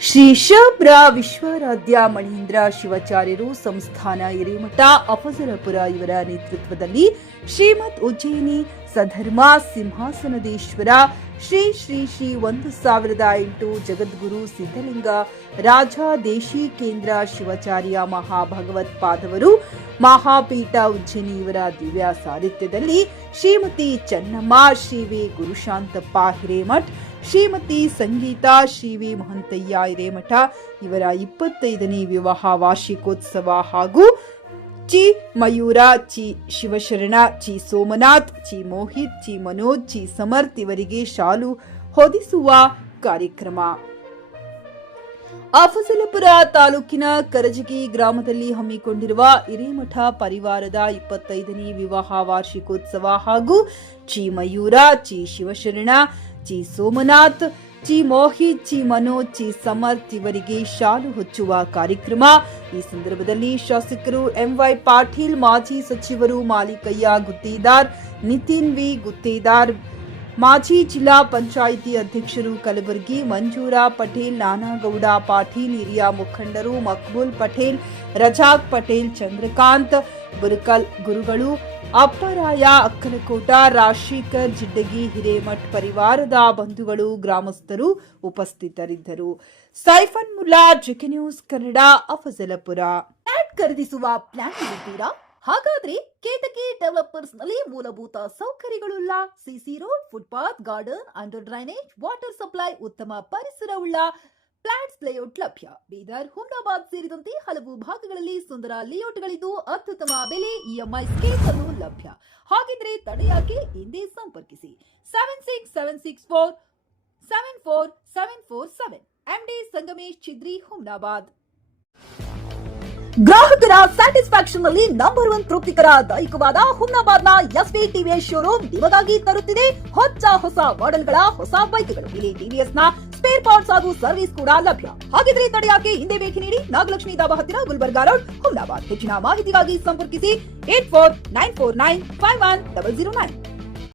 ಶ್ರೀ ಶಬ್ರ ವಿಶ್ವಾರಾಧ್ಯ ಮಣೀಂದ್ರ ಶಿವಾಚಾರ್ಯರು ಸಂಸ್ಥಾನ ಹಿರೇಮಠ ಅಫಜಲಪುರ ಇವರ ನೇತೃತ್ವದಲ್ಲಿ ಶ್ರೀಮದ್ ಉಜ್ಜಯಿನಿ ಸಧರ್ಮ ಸಿಂಹಾಸನದೇಶ್ವರ ಶ್ರೀ ಶ್ರೀ ಶ್ರೀ 1008 ಜಗದ್ಗುರು ಸಿದ್ಧಲಿಂಗ ರಾಜಾದೇಶಿ ಕೇಂದ್ರ ಶಿವಾಚಾರ್ಯ ಮಹಾಭಗವತ್ ಪಾದವರು ಮಹಾಪೀಠ ಉಜ್ಜಯಿನಿ ಇವರ ದಿವ್ಯ ಸಾನ್ನಿಧ್ಯದಲ್ಲಿ ಶ್ರೀಮತಿ ಚೆನ್ನಮ್ಮ ಶ್ರೀ ವಿ ಗುರುಶಾಂತಪ್ಪ ಹಿರೇಮಠ್ ಶ್ರೀಮತಿ ಸಂಗೀತಾ ಶ್ರೀ ವಿ ಮಹಂತಯ್ಯ ಹಿರೇಮಠ ಇವರ 25ನೇ ವಿವಾಹ ವಾರ್ಷಿಕೋತ್ಸವ ಹಾಗೂ ಚಿ ಮಯೂರ ಚಿ ಶಿವಶರಣ ಚಿ ಸೋಮನಾಥ್ ಚಿ ಮೋಹಿತ್ ಚಿ ಮನೋಜ್ ಚಿ ಸಮರ್ಥ್ ಇವರಿಗೆ ಶಾಲು ಹೊದಿಸುವ ಕಾರ್ಯಕ್ರಮ ಅಫಜಲಪುರ ತಾಲೂಕಿನ ಕರಜಗಿ ಗ್ರಾಮದಲ್ಲಿ ಹಮ್ಮಿಕೊಂಡಿರುವ ಹಿರೇಮಠ ಪರಿವಾರದ 25ನೇ ವಿವಾಹ ವಾರ್ಷಿಕೋತ್ಸವ ಹಾಗೂ ಚಿ ಮಯೂರ ಚಿ ಶಿವಶರಣ ಚಿ ಸೋಮನಾಥ್ ಚಿ ಮೋಹಿತ್ ಚಿ ಮನೋಜ್ ಚಿ ಸಮರ್ಥ್ ಇವರಿಗೆ ಶಾಲು ಹೊಚ್ಚುವ ಕಾರ್ಯಕ್ರಮ. ಈ ಸಂದರ್ಭದಲ್ಲಿ ಶಾಸಕರು ಎಂವೈ ಪಾಟೀಲ್, ಮಾಜಿ ಸಚಿವರು ಮಾಲಿಕಯ್ಯ ಗುತ್ತೇದಾರ್, ನಿತಿನ್ ವಿ ಗುತ್ತೇದಾರ್, ಮಾಜಿ ಜಿಲ್ಲಾ ಪಂಚಾಯಿತಿ ಅಧ್ಯಕ್ಷರು ಕಲಬುರಗಿ ಮಂಜೂರಾ ಪಟೇಲ್, ನಾನಾಗೌಡ ಪಾಟೀಲ್, ಹಿರಿಯ ಮುಖಂಡರು ಮಕ್ಬೂಲ್ ಪಟೇಲ್, ರಜಾಕ್ ಪಟೇಲ್, ಚಂದ್ರಕಾಂತ್ ಬುರ್ಕಲ್ ಗುರುಗಳು, ಅಪ್ಪರಾಯ ಅಕ್ಕಲಕೋಟ, ರಾಜಶೇಖರ್ ಜಿಡ್ಡಗಿ, ಹಿರೇಮಠ್ ಪರಿವಾರದ ಬಂಧುಗಳು, ಗ್ರಾಮಸ್ಥರು ಉಪಸ್ಥಿತರಿದ್ದರು. Saifan Mulla, JK news Kannada, Afzalpur. Flat ಖರೀದಿಸುವ ಪ್ಲಾನ್ ಇದ್ದೀರಾ? ಹಾಗಾದ್ರೆ ಕೇತಕಿ ಡೆವಲಪರ್ಸ್ ನಲ್ಲಿ ಮೂಲಭೂತ ಸೌಕರ್ಯಗಳುಳ್ಳ CC road, footpath, garden, under drainage, water supply, ಉತ್ತಮ ಪರಿಸರವುಳ್ಳ ಫ್ಲಾಟ್ಸ್ ಲೇಔಟ್ ಲಭ್ಯ. ಬೀದರ್, ಹುಮ್ನಾಬಾದ್ ಸೇರಿದಂತೆ ಹಲವು ಭಾಗಗಳಲ್ಲಿ ಸುಂದರ ಲೇಔಟ್ಗಳಿದ್ದು ಅತ್ಯುತ್ತಮ ಬೆಲೆ, ಇಎಂಐ ಸ್ಕೀಮ್ ಅನ್ನು ಲಭ್ಯ. ಹಾಗಿದ್ರೆ ತಡೆಯಾಕೆ? ಹಿಂದೆ ಸಂಪರ್ಕಿಸಿ 7676474747 MD ಸಂಗಮೇಶ್ ಚಿದ್ರಿ, ಹುಮ್ನಾಬಾದ್. ಗ್ರಾಹಕರ ಸ್ಯಾಟಿಸ್ಫ್ಯಾಕ್ಷನ್ ನಲ್ಲಿ ನಂಬರ್ 1 ತೃಪ್ತಿಕರ ದೈಹಿಕವಾದ ಹುಮ್ನಾಬಾದ್ನ ಎಸ್ವಿ ಟಿವಿಎಸ್ ಶೋರೂಮ್ ನಿಮಗಾಗಿ ತರುತ್ತಿದೆ ಹೊಸ ಮಾಡೆಲ್ಗಳ ಹೊಸ ಬೈಕ್ಗಳು. ಇಲ್ಲಿ ಟಿವಿಎಸ್ ನ ಸ್ಪೇರ್ ಪಾರ್ಟ್ಸ್ ಹಾಗೂ ಸರ್ವಿಸ್ ಕೂಡ ಲಭ್ಯ. ಹಾಗಿದ್ರೆ ತಡೆಯಾಕೆ? ಹಿಂದೆ ಭೇಟಿ ನೀಡಿ. ನಾಗಲಕ್ಷ್ಮಿ ದಾಬಾ ಹತ್ತಿರ, ಗುಲ್ಬರ್ಗಾ ರೋಡ್, ಹುಮ್ನಾಬಾದ್. ಹೆಚ್ಚಿನ ಮಾಹಿತಿಗಾಗಿ ಸಂಪರ್ಕಿಸಿ 8494951009.